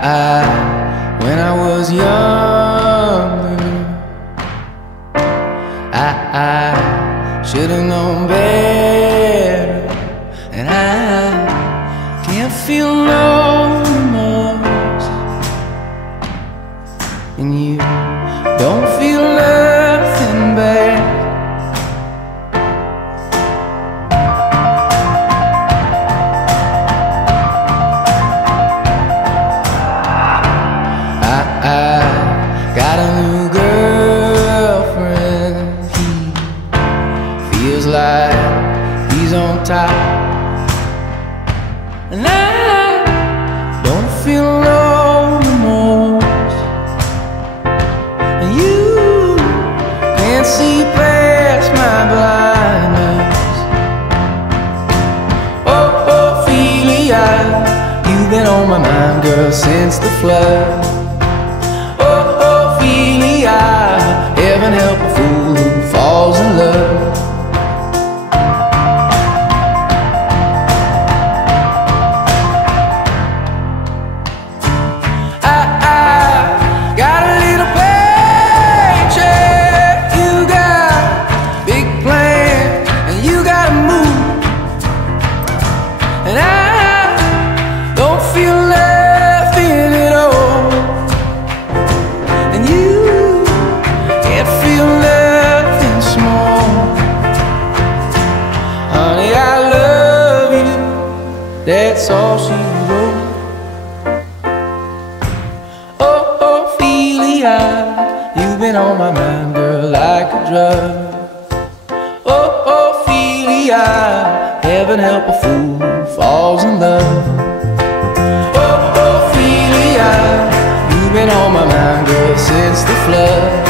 When I was younger, I should have known better, and I can't feel no remorse, and you don't feel nothing bad. I got a new girlfriend. He feels like he's on top, and I don't feel no remorse, and you can't see past my blindness. Oh, Ophelia, you've been on my mind, girl, since the flood. Heaven help a fool who falls in love. I got a little paycheck, you got big plans, and you gotta move, and I don't feel left in it all, and you feel nothing small. Honey, I love you, that's all she wrote. Oh, Ophelia, you've been on my mind, girl, like a drug. Oh, Ophelia, heaven help a fool who falls in love. Oh, Ophelia, you've been on my mind, girl, since the flood.